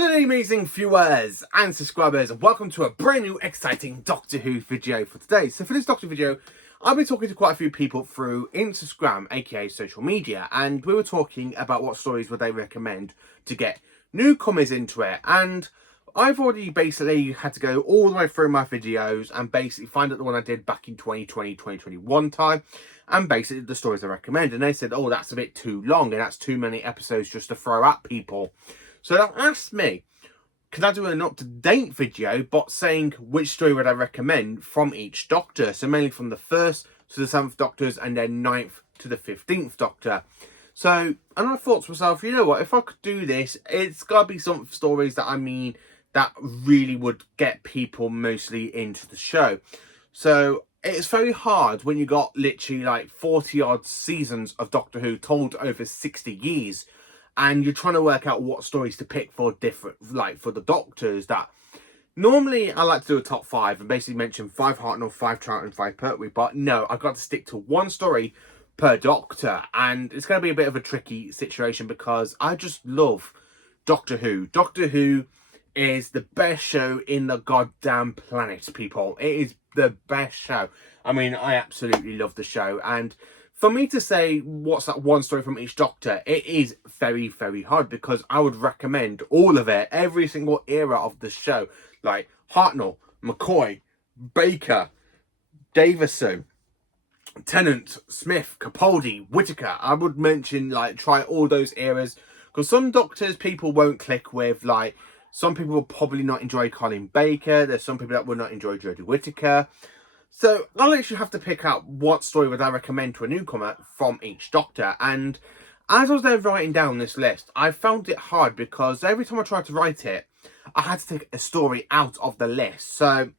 Hello amazing viewers and subscribers, and welcome to a brand new exciting Doctor Who video for today. So for this Doctor video, I've been talking to quite a few people through Instagram, aka social media, and we were talking about what stories would they recommend to get newcomers into it. And I've already basically had to go all the way through my videos and basically find out the one I did back in 2020, 2021 time, and basically the stories I recommend. And they said, oh, that's a bit too long and that's too many episodes just to throw at people. So they asked me, can I do an up-to-date video, but saying which story would I recommend from each Doctor? So mainly from the 1st to the 7th Doctors and then 9th to the 15th Doctor. So, and I thought to myself, you know what, if I could do this, it's got to be some stories that that really would get people mostly into the show. So it's very hard when you got literally like 40 odd seasons of Doctor Who told over 60 years. And you're trying to work out what stories to pick for different, like for the Doctors. That normally I like to do a top 5 and basically mention 5 Hartnell, 5 Troughton, 5 Pertwee. But no, I've got to stick to one story per Doctor. And it's going to be a bit of a tricky situation because I just love Doctor Who. Doctor Who is the best show in the goddamn planet, people. It is the best show. I mean, I absolutely love the show. And for me to say what's that one story from each Doctor, it is very, very hard because I would recommend all of it, every single era of the show, like Hartnell, McCoy, Baker, Davison, Tennant, Smith, Capaldi, Whittaker. I would mention, like, try all those eras because some Doctors people won't click with. Like, some people will probably not enjoy Colin Baker. There's some people that will not enjoy Jodie Whittaker. So I'll actually have to pick out what story would I recommend to a newcomer from each Doctor. And as I was there writing down this list, I found it hard because every time I tried to write it, I had to take a story out of the list. So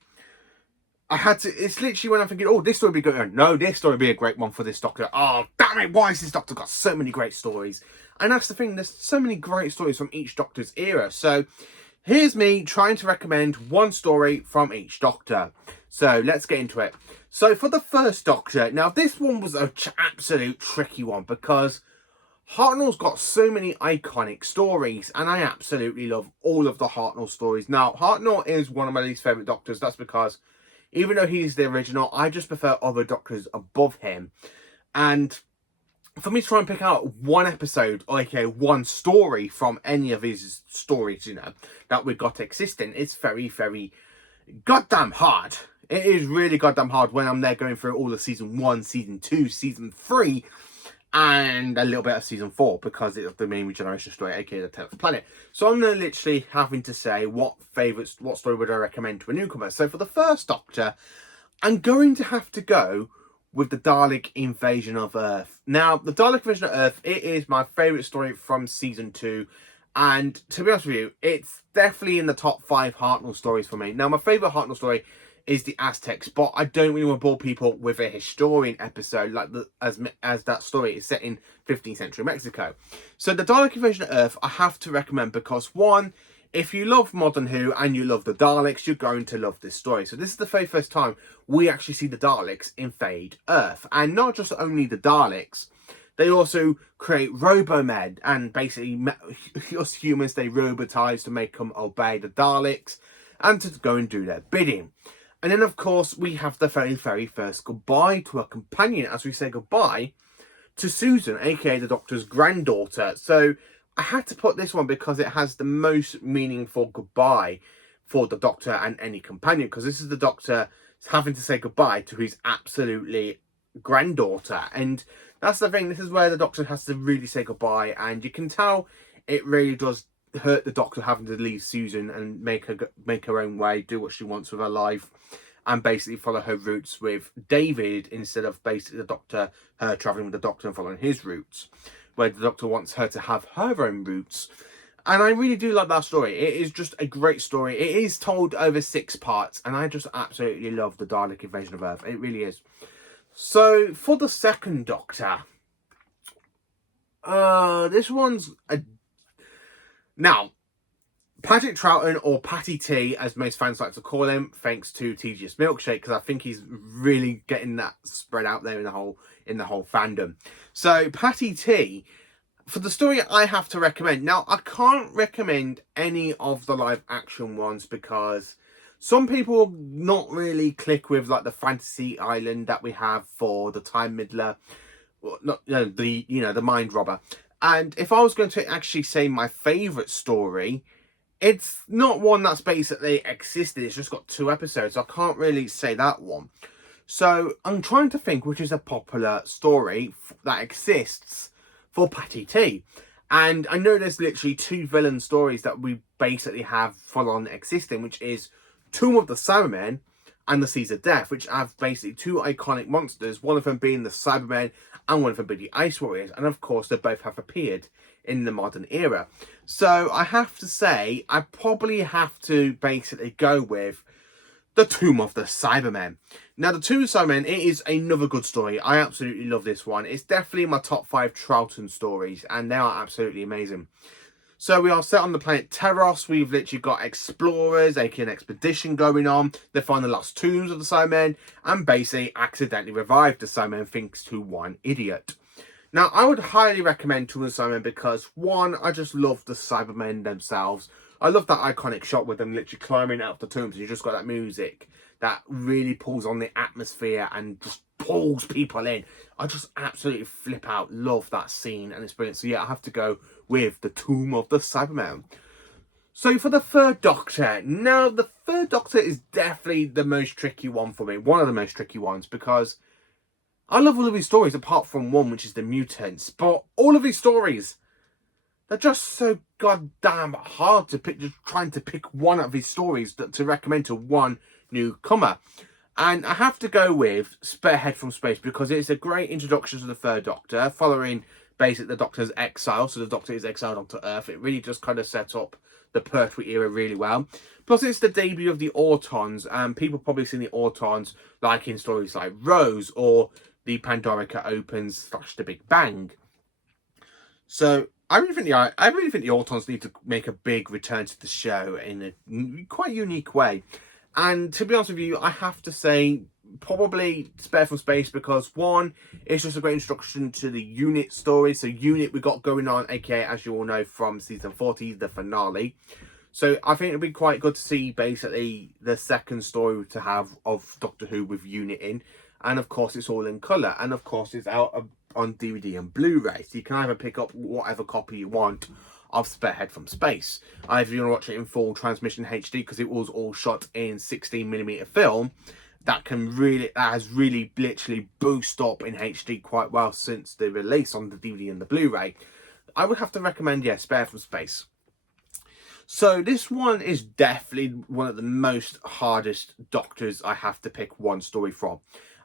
I had to, it's literally when I'm thinking, oh, this story would be good. No, this story would be a great one for this Doctor. Oh, damn it, why has this Doctor got so many great stories? And that's the thing, there's so many great stories from each Doctor's era. So here's me trying to recommend one story from each Doctor. So let's get into it. So for the first Doctor, now this one was an absolute tricky one because Hartnell's got so many iconic stories and I absolutely love all of the Hartnell stories. Now, Hartnell is one of my least favourite Doctors. That's because even though he's the original, I just prefer other Doctors above him. And for me to try and pick out one episode, okay, one story from any of his stories, you know, that we've got existing, it's very, very goddamn hard. It is really goddamn hard when I'm there going through all of season 1, season 2, season 3, and a little bit of season 4 because it's the main regeneration story, aka the 10th planet. So I'm literally having to say what story would I recommend to a newcomer. So for the first Doctor, I'm going to have to go with the Dalek Invasion of Earth. Now, the Dalek Invasion of Earth, it is my favourite story from season 2. And to be honest with you, it's definitely in the top 5 Hartnell stories for me. Now, my favourite Hartnell story is the Aztecs, but I don't really want to bore people with a historian episode like as that story is set in 15th century Mexico. So the Dalek Invasion of Earth, I have to recommend because one, if you love Modern Who and you love the Daleks, you're going to love this story. So this is the very first time we actually see the Daleks invade Earth. And not just only the Daleks, they also create Robomed and basically us humans they robotize to make them obey the Daleks and to go and do their bidding. And then, of course, we have the very, very first goodbye to a companion as we say goodbye to Susan, aka the Doctor's granddaughter. So I had to put this one because it has the most meaningful goodbye for the Doctor and any companion, because this is the Doctor having to say goodbye to his absolutely granddaughter. And that's the thing, this is where the Doctor has to really say goodbye, and you can tell it really does hurt the Doctor having to leave Susan and make her own way, do what she wants with her life, and basically follow her roots with David instead of basically her travelling with the Doctor and following his roots, where the Doctor wants her to have her own roots. And I really do like that story. It is just a great story. It is told over 6 parts, and I just absolutely love the Dalek Invasion of Earth. It really is. So for the second Doctor, this one's now, Patrick Troughton, or Patty T, as most fans like to call him, thanks to TGS Milkshake, because I think he's really getting that spread out there in the whole fandom. So Patty T, for the story I have to recommend, now I can't recommend any of the live action ones because some people not really click with like the fantasy island that we have for the Time Middler, not the Mind Robber. And if I was going to actually say my favourite story, it's not one that's basically existed. It's just got 2 episodes. So I can't really say that one. So I'm trying to think which is a popular story that exists for Patty T. And I know there's literally 2 villain stories that we basically have full on existing, which is Tomb of the Cybermen and the Seas of Death, which have basically 2 iconic monsters, one of them being the Cybermen and one of them being the Ice Warriors. And of course, they both have appeared in the modern era. So I have to say, I probably have to basically go with the Tomb of the Cybermen. Now, the Tomb of the Cybermen, it is another good story. I absolutely love this one. It's definitely my top 5 Troughton stories, and they are absolutely amazing. So we are set on the planet Teros. We've literally got explorers, aka an expedition going on. They find the lost tombs of the Cybermen and basically accidentally revive the Cybermen thanks to one idiot. Now, I would highly recommend Tomb of the Cybermen because, one, I just love the Cybermen themselves. I love that iconic shot with them literally climbing out of the tombs. You just got that music that really pulls on the atmosphere and just pulls people in. I just absolutely flip out. Love that scene and it's brilliant. So yeah, I have to go with the Tomb of the Cybermen. So for the Third Doctor, now the Third Doctor is definitely the most tricky one for me. One of the most tricky ones because I love all of these stories apart from one, which is the mutants. But all of these stories, they're just so goddamn hard to pick. Just trying to pick one of his stories to recommend to one newcomer. And I have to go with Spearhead from Space because it's a great introduction to the Third Doctor, following basically the Doctor's exile. So the Doctor is exiled onto Earth. It really just kind of set up the Pertwee era really well. Plus, it's the debut of the Autons, and people probably seen the Autons like in stories like Rose or the Pandorica Opens / The Big Bang. So I really think the Autons need to make a big return to the show in a quite unique way. And to be honest with you, I have to say probably Spare from Space because, one, it's just a great introduction to the Unit story. So Unit we got going on, aka, as you all know, from season 40, the finale. So I think it'd be quite good to see basically the second story to have of Doctor Who with Unit in. And of course, it's all in colour. And of course, it's out on DVD and Blu-ray. So you can either pick up whatever copy you want of Spearhead from Space. Either you want to watch it in full transmission HD because it was all shot in 16mm film. That has really literally boosted up in HD quite well since the release on the DVD and the Blu-ray. I would have to recommend, yeah, Spearhead from Space. So this one is definitely one of the most hardest Doctors I have to pick one story from.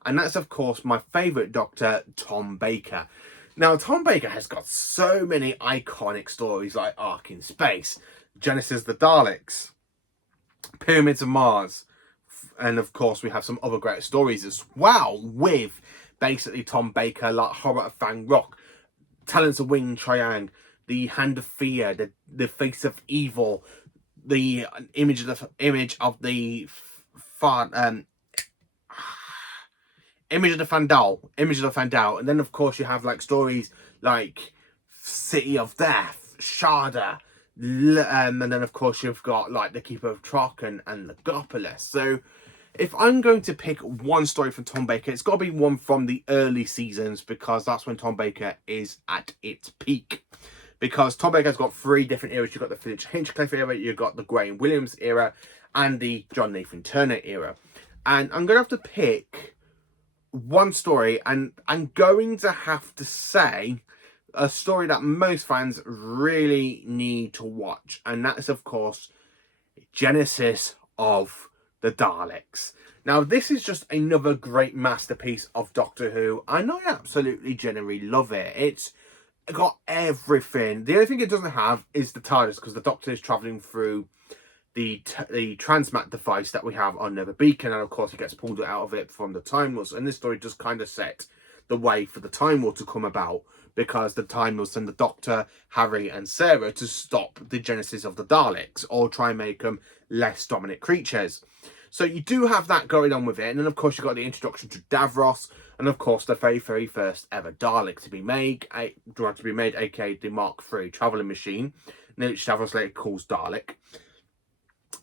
And that's, of course, my favourite Doctor, Tom Baker. Now, Tom Baker has got so many iconic stories like Ark in Space, Genesis the Daleks, Pyramids of Mars, and of course we have some other great stories as well with basically Tom Baker, like Horror of Fang Rock, Talents of Wing Triang, The Hand of Fear, the Face of Evil, the image of the Fandal, and then of course you have like stories like City of Death, Sharda, and then of course you've got like the Keeper of Trock and Legopolis. So if I'm going to pick one story from Tom Baker, it's got to be one from the early seasons because that's when Tom Baker is at its peak. Because Tom Baker's got 3 different eras. You've got the Philip Hinchcliffe era, you've got the Graham Williams era, and the John Nathan Turner era. And I'm going to have to pick one story, and I'm going to have to say a story that most fans really need to watch, and that is of course Genesis of the Daleks. Now this is just another great masterpiece of Doctor Who, and I absolutely genuinely love it. It's got everything. The only thing it doesn't have is the TARDIS, because the Doctor is travelling through the transmat device that we have on Nether Beacon, and of course he gets pulled out of it from the Time Lords, and this story just kind of set the way for the Time War to come about, because the Time Lords send the Doctor, Harry and Sarah to stop the genesis of the Daleks, or try and make them less dominant creatures. So you do have that going on with it. And then, of course, you've got the introduction to Davros. And, of course, the very, very first ever Dalek to be made, aka the Mark III travelling machine, which Davros later calls Dalek.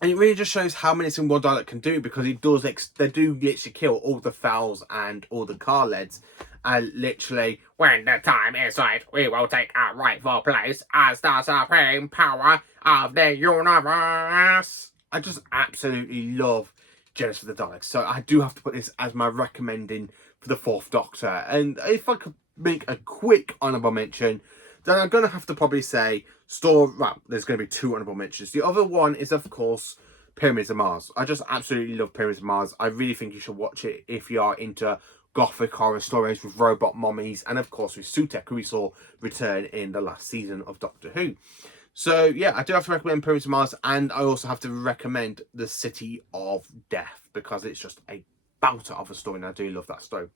And it really just shows how many one Dalek can do, because they do literally kill all the fowls and all the Khaleds. And literally, when the time is right, we will take our rightful place as the supreme power of the universe. I just absolutely love Genesis of the Daleks. So I do have to put this as my recommending for the 4th Doctor. And if I could make a quick honourable mention, then I'm going to have to probably say, there's going to be 2 honourable mentions. The other one is, of course, Pyramids of Mars. I just absolutely love Pyramids of Mars. I really think you should watch it if you are into gothic horror stories with robot mummies, and of course with Sutekh, who we saw return in the last season of Doctor Who. So yeah, I do have to recommend Pyramids of Mars, and I also have to recommend The City of Death, because it's just a belter of a story, and I do love that story.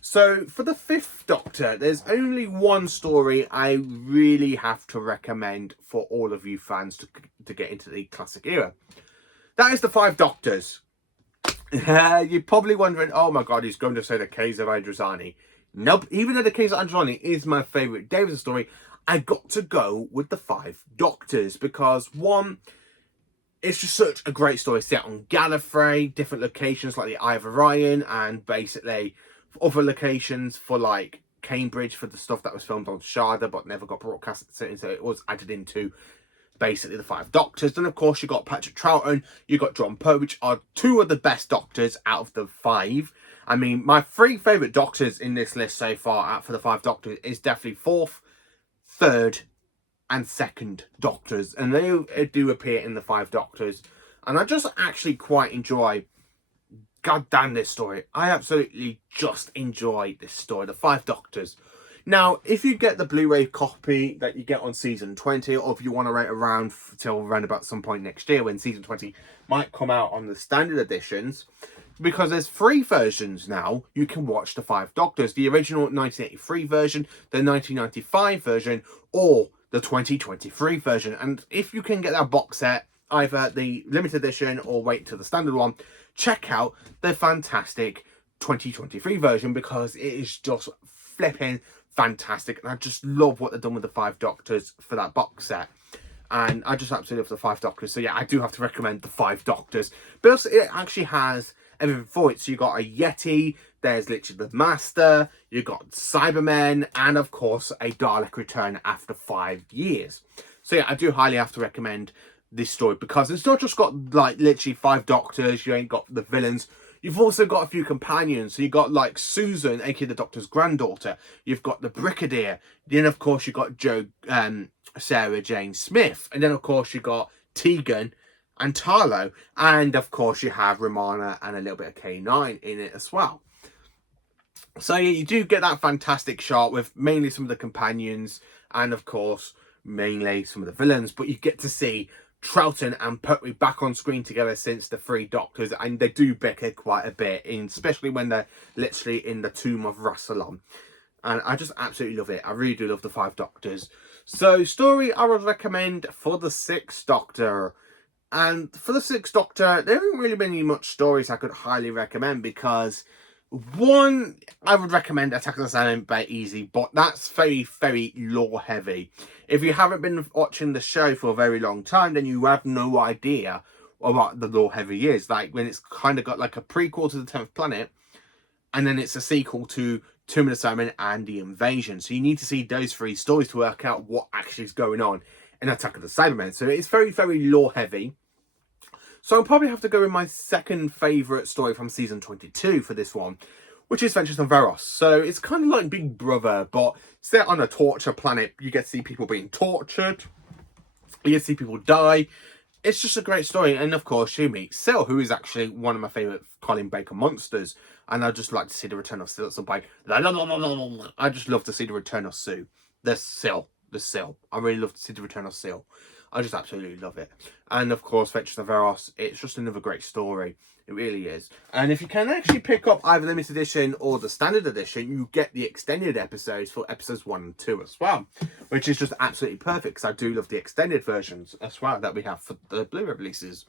So for the 5th Doctor, there's only one story I really have to recommend for all of you fans to get into the classic era. That is the 5 Doctors. You're probably wondering, oh my god, he's going to say the Case of Androzani. Nope, even though the Case of Androzani is my favourite Davidson story, I got to go with the 5 Doctors, because one, it's just such a great story set on Gallifrey, different locations like the Eye of Orion, and basically other locations for like Cambridge for the stuff that was filmed on Sharda but never got broadcast, so it was added into basically the 5 Doctors. Then of course you got Patrick Troughton, you got John Poe, which are 2 of the best Doctors out of the 5. I mean, my 3 favourite Doctors in this list so far out for the 5 Doctors is definitely 4th, 3rd and 2nd Doctors, and they do appear in the 5 Doctors, and I just actually quite enjoy, god damn, this story. I absolutely just enjoy this story, the 5 Doctors. Now, if you get the Blu-ray copy that you get on season 20, or if you want to wait around till around about some point next year when season 20 might come out on the standard editions, because there's 3 versions now, you can watch the 5 Doctors. The original 1983 version, the 1995 version, or the 2023 version. And if you can get that box set, either the limited edition or wait till the standard one, check out the fantastic 2023 version, because it is just flipping fantastic, and I just love what they've done with the 5 Doctors for that box set, and I just absolutely love the 5 Doctors. So yeah, I do have to recommend the 5 Doctors, but also it actually has everything for it. So you got a Yeti, there's literally the Master, you got Cybermen, and of course a Dalek return after 5 years. So yeah, I do highly have to recommend this story, because it's not just got like literally 5 Doctors, you ain't got the villains. You've also got a few companions. So you've got like Susan, aka the Doctor's granddaughter. You've got the Brigadier. Then of course you've got Sarah Jane Smith. And then of course you've got Tegan and Tarlo. And of course you have Romana and a little bit of K9 in it as well. So yeah, you do get that fantastic shot with mainly some of the companions and of course mainly some of the villains. But you get to see Troughton and Pertwee back on screen together since the 3 Doctors, and they do bicker quite a bit, especially when they're literally in the tomb of Rassilon. And I just absolutely love it. I really do love the 5 Doctors. So, story I would recommend for the 6th Doctor. And for the 6th Doctor, there haven't really been any much stories I could highly recommend, because one, I would recommend Attack of the Silent by Easy, but that's very, very lore heavy. If you haven't been watching the show for a very long time, then you have no idea what the lore heavy is. Like when it's kind of got like a prequel to the 10th Planet, and then it's a sequel to Tomb of the Cybermen and The Invasion. So you need to see those 3 stories to work out what actually is going on in Attack of the Cybermen. So it's very, very lore heavy. So I'll probably have to go with my 2nd favourite story from season 22 for this one, which is Ventures on Veros. So it's kind of like Big Brother, but set on a torture planet. You get to see people being tortured. You get to see people die. It's just a great story. And of course, you meet Syl, who is actually one of my favourite Colin Baker monsters. And I just like to see the return of Syl at some point. I just love to see the return of Sue. The Syl. I really love to see the return of Syl. I just absolutely love it. And of course, Ventures of Veros, it's just another great story. It really is. And if you can actually pick up either the limited edition or the standard edition, you get the extended episodes for episodes 1 and 2 as well, which is just absolutely perfect, because I do love the extended versions as well that we have for the Blu-ray releases.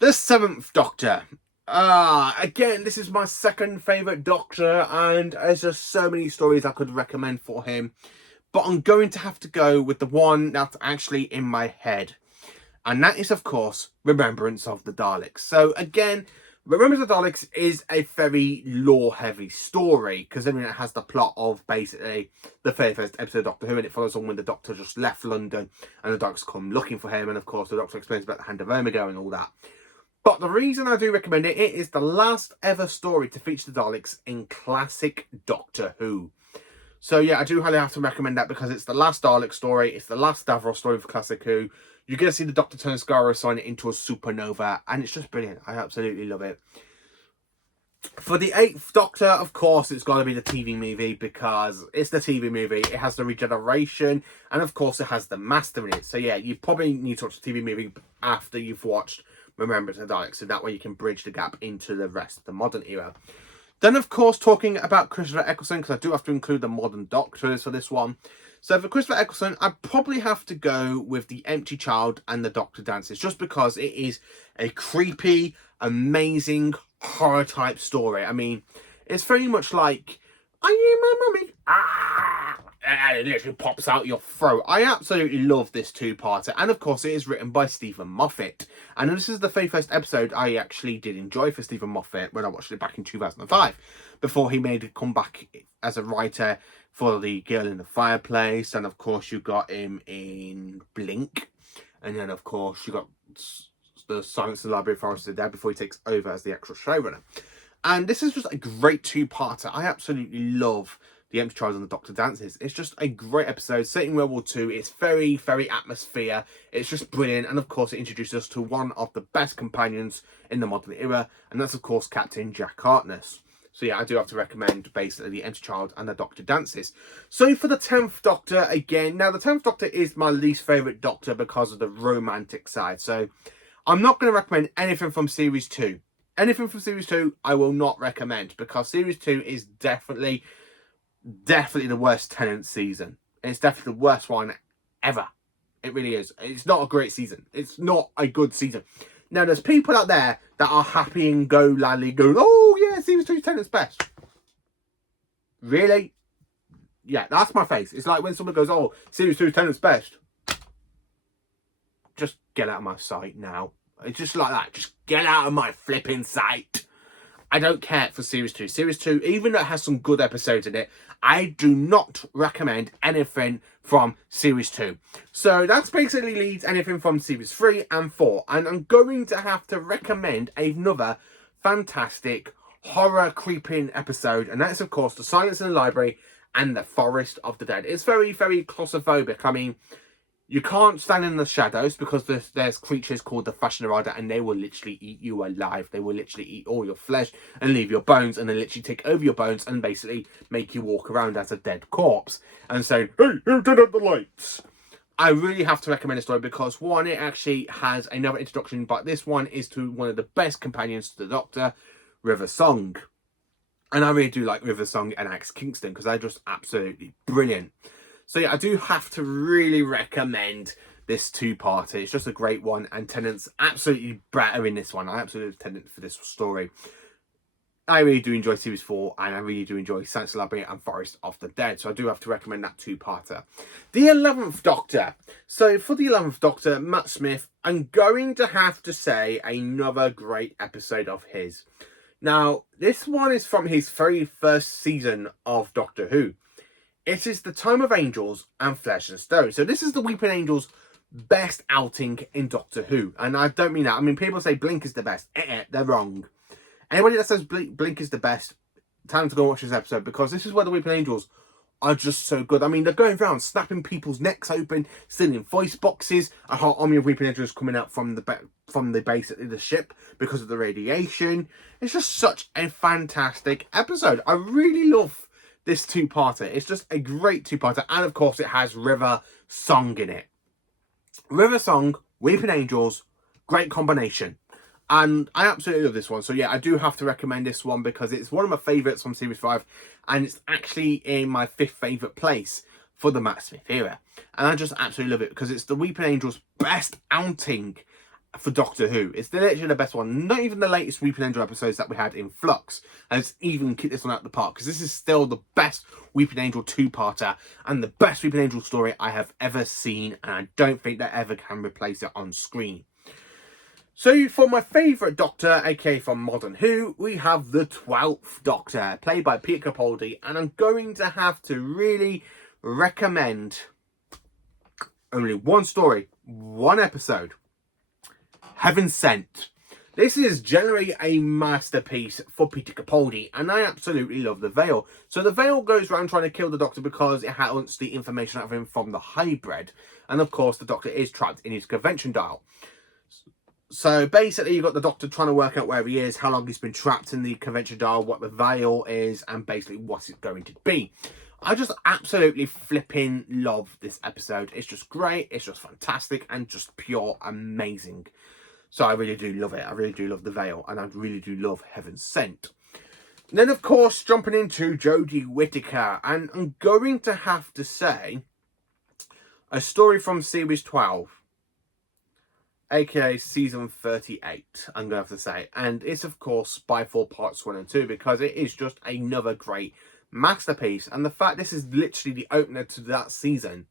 The Seventh Doctor. Again, this is my second favourite Doctor, and there's just so many stories I could recommend for him. But I'm going to have to go with the one that's actually in my head. And that is, of course, Remembrance of the Daleks. So, again, Remembrance of the Daleks is a very lore-heavy story, because I mean, it has the plot of basically the very first episode of Doctor Who, and it follows on when the Doctor just left London, and the Daleks come looking for him, and of course, the Doctor explains about the Hand of Omega and all that. But the reason I do recommend it, it is the last ever story to feature the Daleks in classic Doctor Who. So yeah, I do highly have to recommend that because it's the last Dalek story, it's the last Davros story for classic Who. You're going to see the Doctor turn Skaro sign it into a supernova, and it's just brilliant. I absolutely love it. For the 8th Doctor, of course, it's got to be the TV movie because it's the TV movie. It has the regeneration, and of course, it has the Master in it. So yeah, you probably need to watch the TV movie after you've watched Remembrance of the Daleks, so that way you can bridge the gap into the rest of the modern era. Then, of course, talking about Christopher Eccleston, because I do have to include the modern Doctors for this one. So for Christopher Eccleston, I'd probably have to go with The Empty Child and The Doctor Dances, just because it is a creepy, amazing, horror-type story. I mean, it's very much like, are you my mummy? And it literally pops out your throat. I absolutely love this two-parter. And of course, it is written by Stephen Moffat. And this is the very first episode I actually did enjoy for Stephen Moffat when I watched it back in 2005. Before he made a comeback as a writer for The Girl in the Fireplace. And of course, you got him in Blink. And then, of course, you got the Silence in the Library of Forest of the Dead before he takes over as the actual showrunner. And this is just a great two-parter. I absolutely love The Empty Child and The Doctor Dances. It's just a great episode set in World War II. It's very, very atmosphere. It's just brilliant. And of course, it introduces us to one of the best companions in the modern era. And that's, of course, Captain Jack Harkness. So yeah, I do have to recommend basically The Empty Child and The Doctor Dances. So for the 10th Doctor, again, now the 10th Doctor is my least favourite Doctor because of the romantic side. So I'm not going to recommend anything from Series 2. Anything from Series 2, I will not recommend because Series 2 is definitely the worst Tennant season. It's definitely the worst one ever. It really is. It's not a great season. It's not a good season. Now, there's people out there that are happy and go lally going, oh yeah, Series 2 is Tennant's best. Really? Yeah, that's my face. It's like when someone goes, oh, Series 2 is Tennant's best. Just get out of my sight now. It's just like that. Just get out of my flipping sight. I don't care for Series 2. Series 2, even though it has some good episodes in it, I do not recommend anything from Series 2. So that basically leaves anything from Series 3 and 4. And I'm going to have to recommend another fantastic horror creeping episode. And that's, of course, The Silence in the Library and The Forest of the Dead. It's very, very claustrophobic. I mean, you can't stand in the shadows because there's creatures called the Fascinarada and they will literally eat you alive. They will literally eat all your flesh and leave your bones and then literally take over your bones and basically make you walk around as a dead corpse and say, hey, who turned out the lights? I really have to recommend this story because one, it actually has another introduction, but this one is to one of the best companions to the Doctor, River Song. And I really do like River Song and Axe Kingston because they're just absolutely brilliant. So yeah, I do have to really recommend this two-parter. It's just a great one, and Tennant's absolutely better in this one. I absolutely love Tennant for this story. I really do enjoy Series 4, and I really do enjoy Silence in the Library and Forest of the Dead. So I do have to recommend that two-parter. The 11th Doctor. So for the 11th Doctor, Matt Smith, I'm going to have to say another great episode of his. Now, this one is from his very first season of Doctor Who. It is The Time of Angels and Flesh and Stone. So this is the Weeping Angels' best outing in Doctor Who. And I don't mean that. I mean, people say Blink is the best. They're wrong. Anybody that says Blink is the best, time to go watch this episode because this is where the Weeping Angels are just so good. I mean, they're going around snapping people's necks open, stealing voice boxes. A whole army of Weeping Angels coming out from the base of the ship because of the radiation. It's just such a fantastic episode. I really love this two-parter. It's just a great two-parter. And of course, it has River Song in it. River Song, Weeping Angels, great combination. And I absolutely love this one. So yeah, I do have to recommend this one because it's one of my favourites from Series 5. And it's actually in my 5th favourite place for the Matt Smith era. And I just absolutely love it because it's the Weeping Angels' best outing for Doctor Who. It's literally the best one. Not even the latest Weeping Angel episodes that we had in Flux has even kicked this one out the park, because this is still the best Weeping Angel two-parter and the best Weeping Angel story I have ever seen, and I don't think they ever can replace it on screen. So for my favourite Doctor, aka from Modern Who, we have the 12th Doctor, played by Peter Capaldi, and I'm going to have to really recommend only one story, one episode. Heaven Sent. This is generally a masterpiece for Peter Capaldi, and I absolutely love the Veil. So the Veil goes around trying to kill the Doctor because it wants the information out of him from the hybrid, and of course the Doctor is trapped in his convention dial. So basically you've got the Doctor trying to work out where he is, how long he's been trapped in the convention dial, what the Veil is, and basically what it's going to be. I just absolutely flipping love this episode. It's just great, it's just fantastic, and just pure amazing. So I really do love it. I really do love the Veil, and I really do love Heaven Sent. And then of course jumping into Jodie Whittaker, and I'm going to have to say a story from series 12. aka season 38, I'm going to have to say. And it's, of course, Spyfall Parts 1 and 2, because it is just another great masterpiece. And the fact this is literally the opener to that season,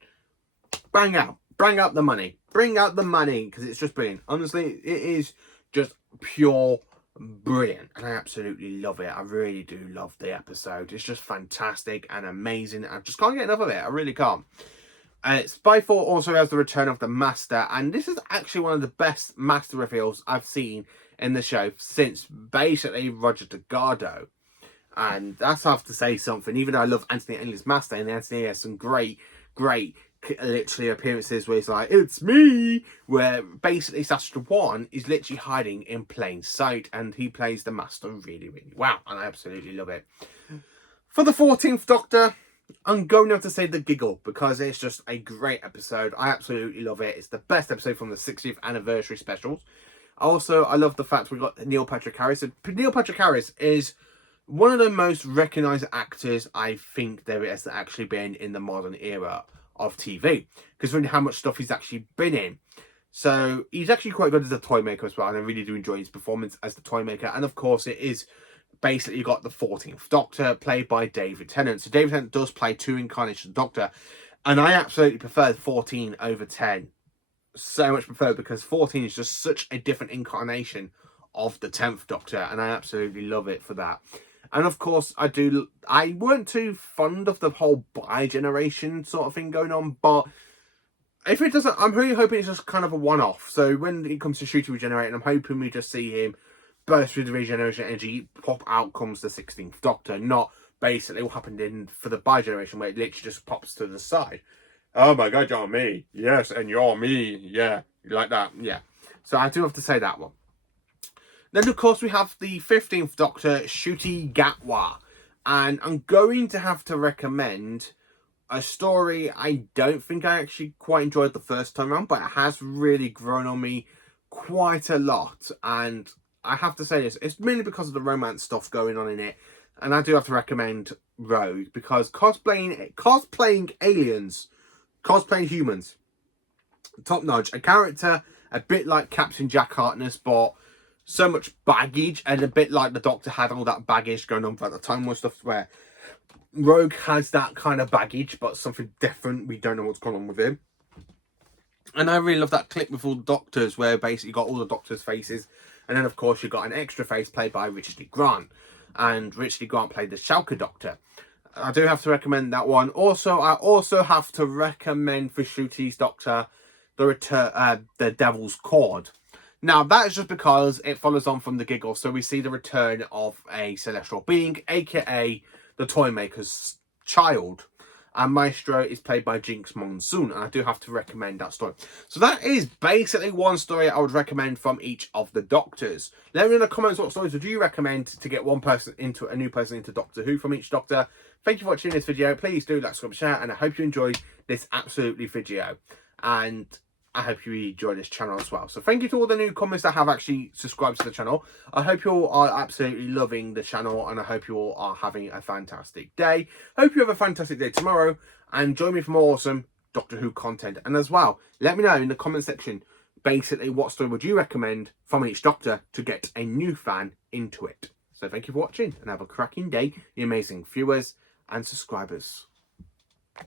bang out. Bring out the money. Bring out the money, because it's just brilliant. Honestly, it is just pure brilliant. And I absolutely love it. I really do love the episode. It's just fantastic and amazing. I just can't get enough of it. I really can't. Spyfall also has the return of the Master, and this is actually one of the best Master reveals I've seen in the show since basically Roger Delgado. And that's have to say something, even though I love Anthony Ainley's Master, and Anthony has some great literally appearances where he's like, "It's me," where basically Sasha One is literally hiding in plain sight, and he plays the Master really well, and I absolutely love it. For the 14th Doctor, I'm going to have to say The Giggle, because it's just a great episode. I absolutely love it. It's the best episode from the 60th anniversary specials. Also, I love the fact we've got Neil Patrick Harris. Neil Patrick Harris is one of the most recognised actors I think there has actually been in the modern era of TV, considering how much stuff he's actually been in. So he's actually quite good as a toy maker as well, and I really do enjoy his performance as the toy maker. And of course, it is basically got the 14th Doctor, played by David Tennant. So David Tennant does play two incarnations of Doctor, and I absolutely prefer 14 over 10. So much prefer, because 14 is just such a different incarnation of the 10th Doctor, and I absolutely love it for that. And of course, I weren't too fond of the whole bi-generation sort of thing going on, but if it doesn't, I'm really hoping it's just kind of a one-off. So when it comes to Shooty regenerating, I'm hoping we just see him burst through the regeneration energy, pop out comes the 16th Doctor, not basically what happened for the bi-generation, where it literally just pops to the side. Oh my god, you're me. Yes, and you're me. Yeah, like that. Yeah. So I do have to say that one. Then, of course, we have the 15th Doctor, Ncuti Gatwa. And I'm going to have to recommend a story I don't think I actually quite enjoyed the first time around, but it has really grown on me quite a lot. And I have to say this, it's mainly because of the romance stuff going on in it. And I do have to recommend Rogue, because cosplaying aliens, cosplaying humans, top notch. A character a bit like Captain Jack Harkness, but so much baggage, and a bit like the Doctor had all that baggage going on at the time with stuff, where Rogue has that kind of baggage, but something different. We don't know what's going on with him. And I really love that clip with all the Doctors, where basically you got all the Doctors' faces, and then of course you got an extra face played by Richard Lee Grant, and Richard Lee Grant played the Schalke Doctor. I do have to recommend that one. Also, I also have to recommend for Ncuti's Doctor the Devil's Cord. Now, that is just because it follows on from The Giggle, so we see the return of a celestial being, aka the Toymaker's child. And Maestro is played by Jinx Monsoon, and I do have to recommend that story. So that is basically one story I would recommend from each of the Doctors. Let me know in the comments what stories would you recommend to get a new person into Doctor Who from each Doctor. Thank you for watching this video. Please do like, subscribe, share, and I hope you enjoyed this absolutely video. And I hope you enjoy this channel as well. So thank you to all the new comments that have actually subscribed to the channel. I hope you all are absolutely loving the channel, and I hope you all are having a fantastic day. Hope you have a fantastic day tomorrow, and join me for more awesome Doctor Who content. And as well, let me know in the comment section basically what story would you recommend from each Doctor to get a new fan into it. So thank you for watching and have a cracking day, you amazing viewers and subscribers.